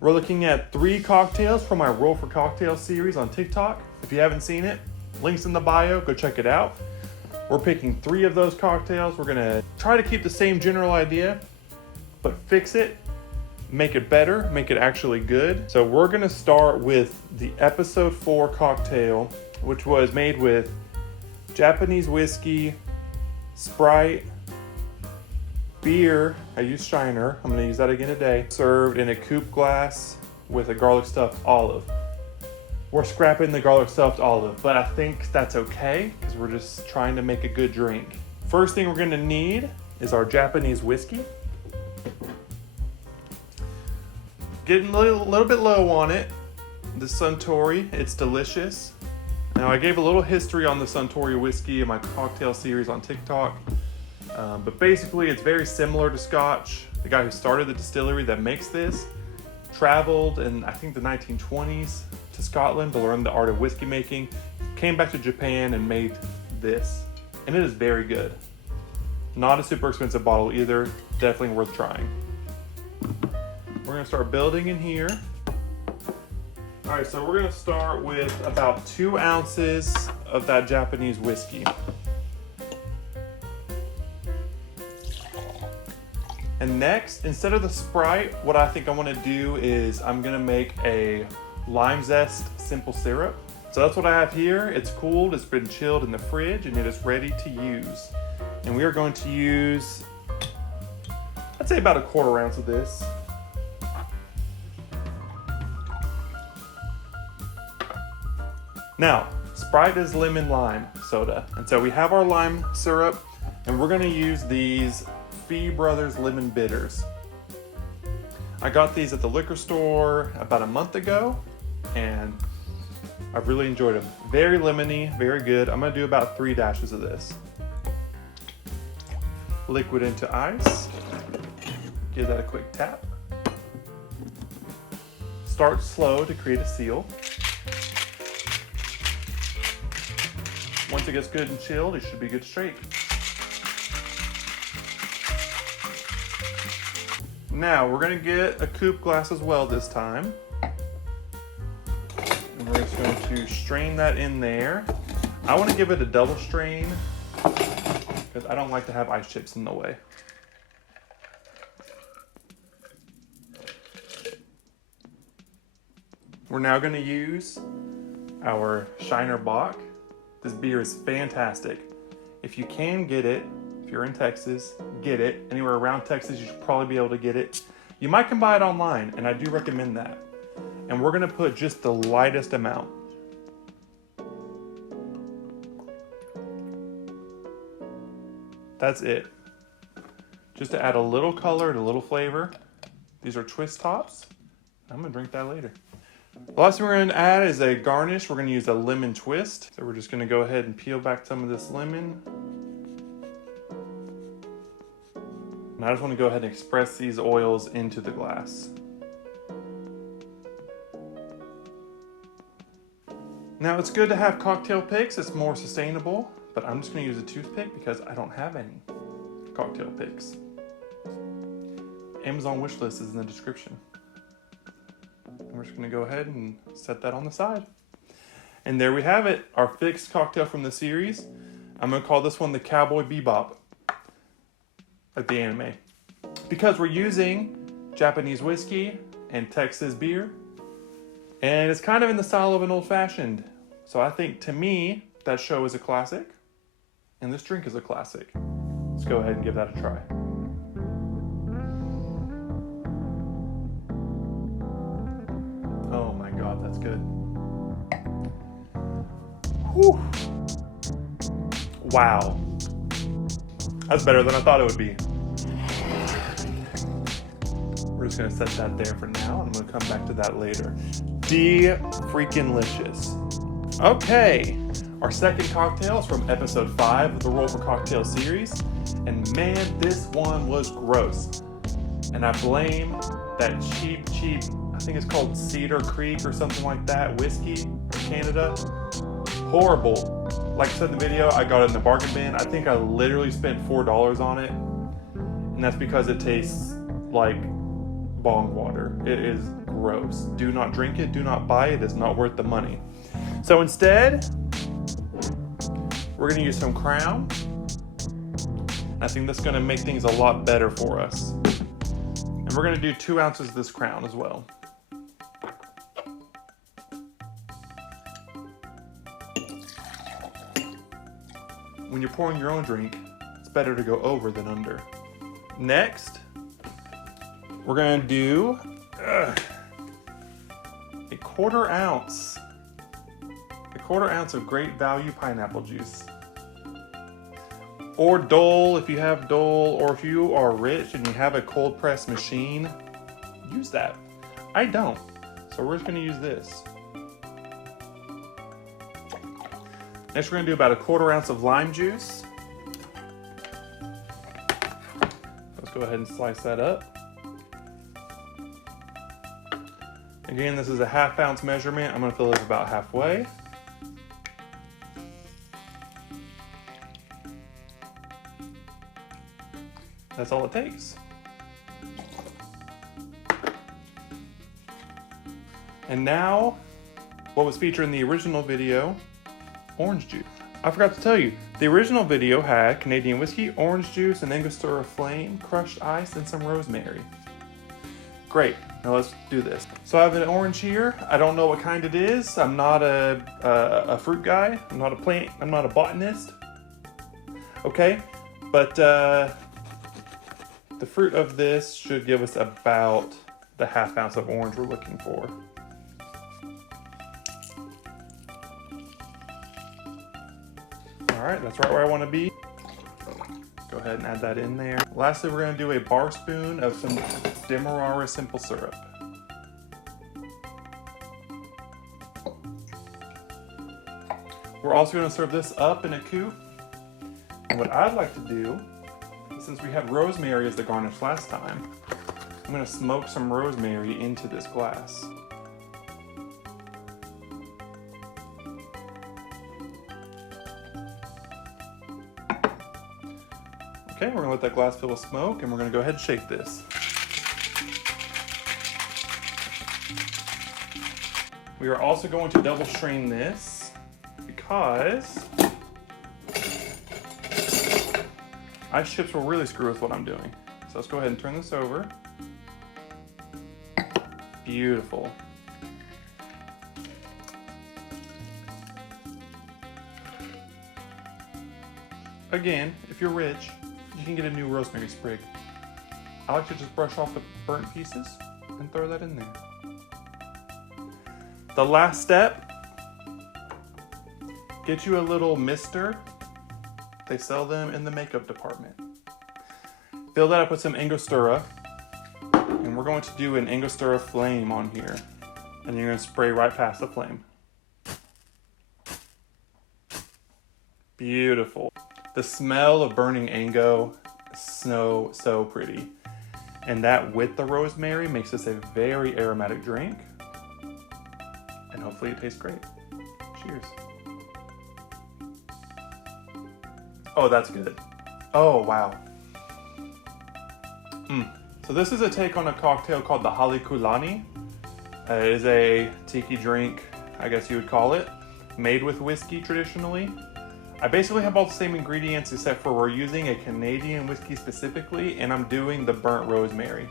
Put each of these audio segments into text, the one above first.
We're looking at 3 cocktails from my Roll for Cocktails series on TikTok. If you haven't seen it, links in the bio, go check it out. We're picking 3 of those cocktails. We're gonna try to keep the same general idea, but fix it, make it better, make it actually good. So we're gonna start with the episode 4 cocktail, which was made with Japanese whiskey, Sprite, beer. I used Shiner. I'm gonna use that again today. Served in a coupe glass with a garlic stuffed olive. We're scrapping the garlic stuffed olive, but I think that's okay because we're just trying to make a good drink. First thing we're gonna need is our Japanese whiskey. Getting a little bit low on it. The Suntory, it's delicious. Now I gave a little history on the Suntory whiskey in my cocktail series on TikTok. But basically it's very similar to Scotch. The guy who started the distillery that makes this traveled in, I think, the 1920s to Scotland to learn the art of whiskey making, came back to Japan and made this. And it is very good. Not a super expensive bottle either, definitely worth trying. We're gonna start building in here. All right, so we're gonna start with about 2 ounces of that Japanese whiskey. And next, instead of the Sprite, what I think I wanna do is I'm gonna make a lime zest simple syrup. So that's what I have here. It's cooled, it's been chilled in the fridge, and it is ready to use. And we are going to use, I'd say about a 1/4 ounce of this. Now, Sprite is lemon lime soda. And so we have our lime syrup, and we're gonna use these Fee Brothers lemon bitters. I got these at the liquor store about a month ago, and I've really enjoyed them. Very lemony, very good. I'm gonna do about 3 dashes of this. Liquid into ice. Give that a quick tap. Start slow to create a seal. Once it gets good and chilled, it should be good straight. Now we're gonna get a coupe glass as well this time. And we're just going to strain that in there. I wanna give it a double strain because I don't like to have ice chips in the way. We're now gonna use our Shiner Bock. This beer is fantastic. If you can get it, if you're in Texas, get it. Anywhere around Texas, you should probably be able to get it. You might can buy it online, and I do recommend that. And we're gonna put just the lightest amount. That's it. Just to add a little color and a little flavor. These are twist tops. I'm gonna drink that later. The last thing we're gonna add is a garnish. We're gonna use a lemon twist. So we're just gonna go ahead and peel back some of this lemon. And I just wanna go ahead and express these oils into the glass. Now it's good to have cocktail picks. It's more sustainable, but I'm just gonna use a toothpick because I don't have any cocktail picks. Amazon wishlist is in the description. We're just gonna go ahead and set that on the side. And there we have it, our fixed cocktail from the series. I'm gonna call this one the Cowboy Bebop, like the anime. Because we're using Japanese whiskey and Texas beer, and it's kind of in the style of an old fashioned. So I think, to me, that show is a classic, and this drink is a classic. Let's go ahead and give that a try. Oh my God, that's good. Whew. Wow. That's better than I thought it would be. We're just gonna set that there for now, and I'm gonna come back to that later. Freaking-licious. Okay, our second cocktail is from episode 5 of the Roll for Cocktail series, and man, this one was gross. And I blame that cheap, I think it's called Cedar Creek or something like that, whiskey from Canada. Horrible. Like I said in the video, I got it in the bargain bin. I think I literally spent $4 on it. And that's because it tastes like bong water. It is gross. Do not drink it. Do not buy it. It's not worth the money. So instead, we're going to use some Crown. I think that's going to make things a lot better for us. And we're going to do 2 ounces of this Crown as well. When you're pouring your own drink, it's better to go over than under. Next, we're going to do a quarter ounce of great value pineapple juice. Or Dole, if you have Dole, or if you are rich and you have a cold press machine, use that. I don't, so we're just gonna use this. Next, we're gonna do about a quarter ounce of lime juice. Let's go ahead and slice that up. Again, this is a 1/2 ounce measurement. I'm gonna fill this about halfway. That's all it takes. And now, what was featured in the original video, orange juice. I forgot to tell you, the original video had Canadian whiskey, orange juice, an Angostura flame, crushed ice, and some rosemary. Great, now let's do this. So I have an orange here. I don't know what kind it is. I'm not a fruit guy. I'm not a botanist. Okay, but the fruit of this should give us about the 1/2 ounce of orange we're looking for. All right, that's right where I want to be. Go ahead and add that in there. Lastly, we're going to do a bar spoon of some Demerara simple syrup. We're also going to serve this up in a coupe. And what I'd like to do, since we had rosemary as the garnish last time, I'm going to smoke some rosemary into this glass. Okay, we're going to let that glass fill with smoke, and we're going to go ahead and shake this. We are also going to double strain this because ice chips will really screw with what I'm doing. So let's go ahead and turn this over. Beautiful. Again, if you're rich, you can get a new rosemary sprig. I like to just brush off the burnt pieces and throw that in there. The last step, get you a little mister. They sell them in the makeup department. Fill that up with some Angostura, and we're going to do an Angostura flame on here. And you're going to spray right past the flame. Beautiful. The smell of burning Ango is so pretty. And that with the rosemary makes this a very aromatic drink. And hopefully it tastes great. Cheers. Oh, that's good. Oh, wow. So this is a take on a cocktail called the Halekulani. It is a tiki drink, I guess you would call it, made with whiskey traditionally. I basically have all the same ingredients except for we're using a Canadian whiskey specifically, and I'm doing the burnt rosemary.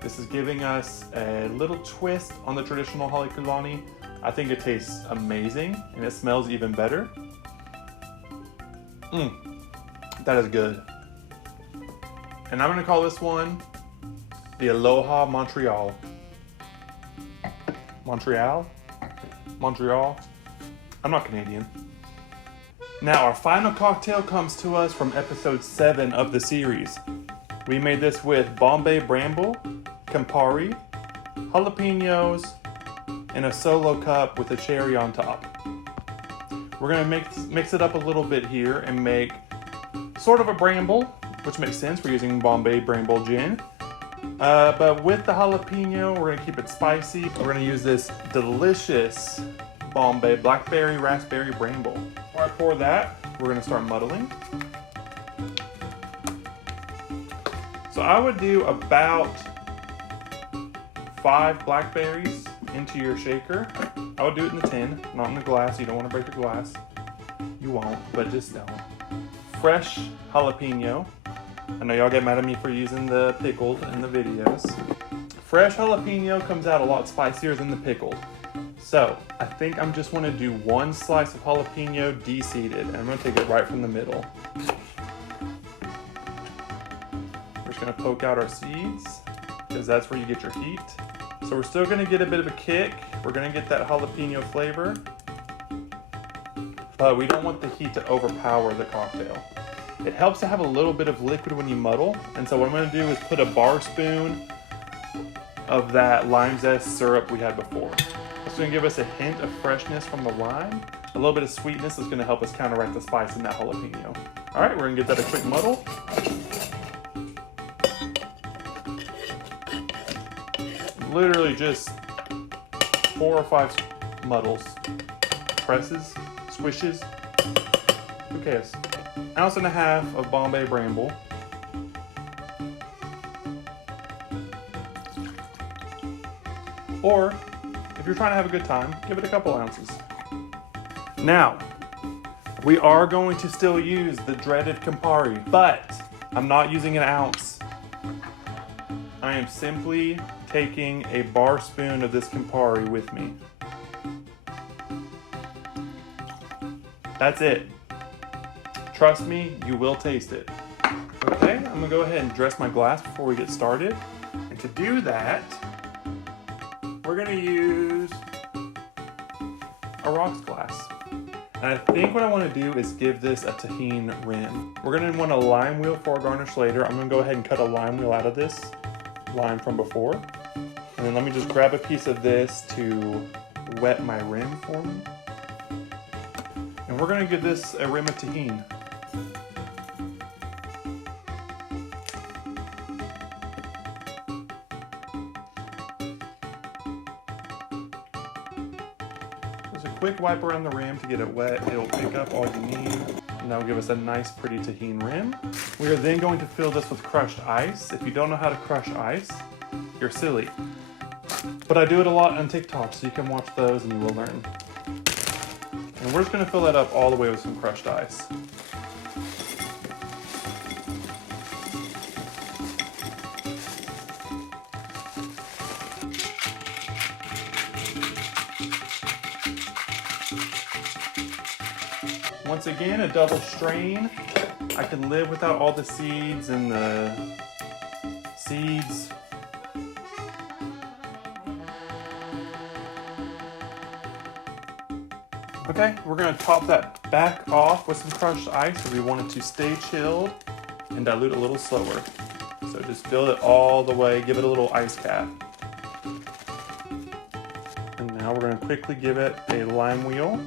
This is giving us a little twist on the traditional Halekulani. I think it tastes amazing, and it smells even better. That is good. And I'm gonna call this one the Aloha Montreal. Montreal? I'm not Canadian. Now our final cocktail comes to us from episode 7 of the series. We made this with Bombay Bramble, Campari, jalapenos, and a solo cup with a cherry on top. We're gonna mix it up a little bit here and make sort of a Bramble, which makes sense, we're using Bombay Bramble gin. But with the jalapeno, we're gonna keep it spicy. We're gonna use this delicious Bombay Blackberry Raspberry Bramble. Before I pour that, we're gonna start muddling. So I would do about 5 blackberries into your shaker. I would do it in the tin, not in the glass. You don't want to break your glass. You won't, but just don't. Fresh jalapeno. I know y'all get mad at me for using the pickled in the videos. Fresh jalapeno comes out a lot spicier than the pickled. So I think I'm just want to do 1 slice of jalapeno de-seeded, and I'm going to take it right from the middle. We're just going to poke out our seeds, because that's where you get your heat. So we're still going to get a bit of a kick. We're going to get that jalapeno flavor, but we don't want the heat to overpower the cocktail. It helps to have a little bit of liquid when you muddle, and so what I'm going to do is put a bar spoon of that lime zest syrup we had before. It's going to give us a hint of freshness from the lime. A little bit of sweetness is going to help us counteract the spice in that jalapeno. All right, we're going to get that a quick muddle. Literally just 4 or 5 muddles, presses, swishes, who cares? 1.5 ounces of Bombay Bramble. Or, if you're trying to have a good time, give it a couple ounces. Now, we are going to still use the dreaded Campari, but I'm not using an ounce. I am simply taking a bar spoon of this Campari with me. That's it. Trust me, you will taste it. Okay, I'm gonna go ahead and dress my glass before we get started. And to do that, we're gonna use a rocks glass. And I think what I wanna do is give this a tahini rim. We're gonna want a lime wheel for our garnish later. I'm gonna go ahead and cut a lime wheel out of this lime from before. And then let me just grab a piece of this to wet my rim for me. And we're gonna give this a rim of tahini. Just a quick wipe around the rim to get it wet. It'll pick up all you need. And that'll give us a nice pretty tahini rim. We are then going to fill this with crushed ice. If you don't know how to crush ice, you're silly. But I do it a lot on TikTok, so you can watch those and you will learn. And we're just gonna fill that up all the way with some crushed ice. Once again, a double strain. I can live without all the seeds and the seeds. Okay, we're gonna top that back off with some crushed ice if we want it to stay chilled and dilute a little slower. So just fill it all the way, give it a little ice cap. And now we're gonna quickly give it a lime wheel.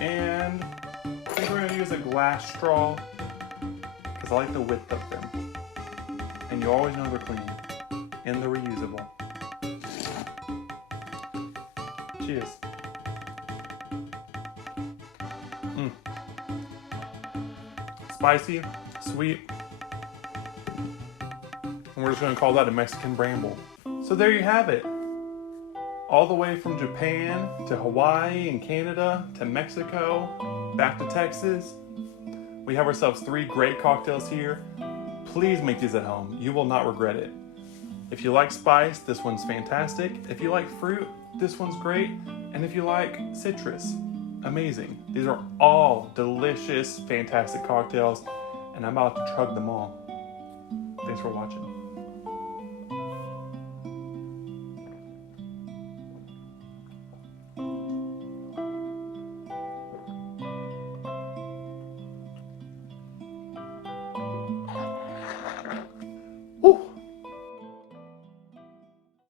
And I think we're gonna use a glass straw because I like the width of them. And you always know they're clean and they're reusable. Cheers. Spicy, sweet, and we're just gonna call that a Mexican Bramble. So there you have it. All the way from Japan to Hawaii and Canada to Mexico, back to Texas. We have ourselves 3 great cocktails here. Please make these at home. You will not regret it. If you like spice, this one's fantastic. If you like fruit, this one's great. And if you like citrus, amazing. These are all delicious, fantastic cocktails, and I'm about to chug them all. Thanks for watching.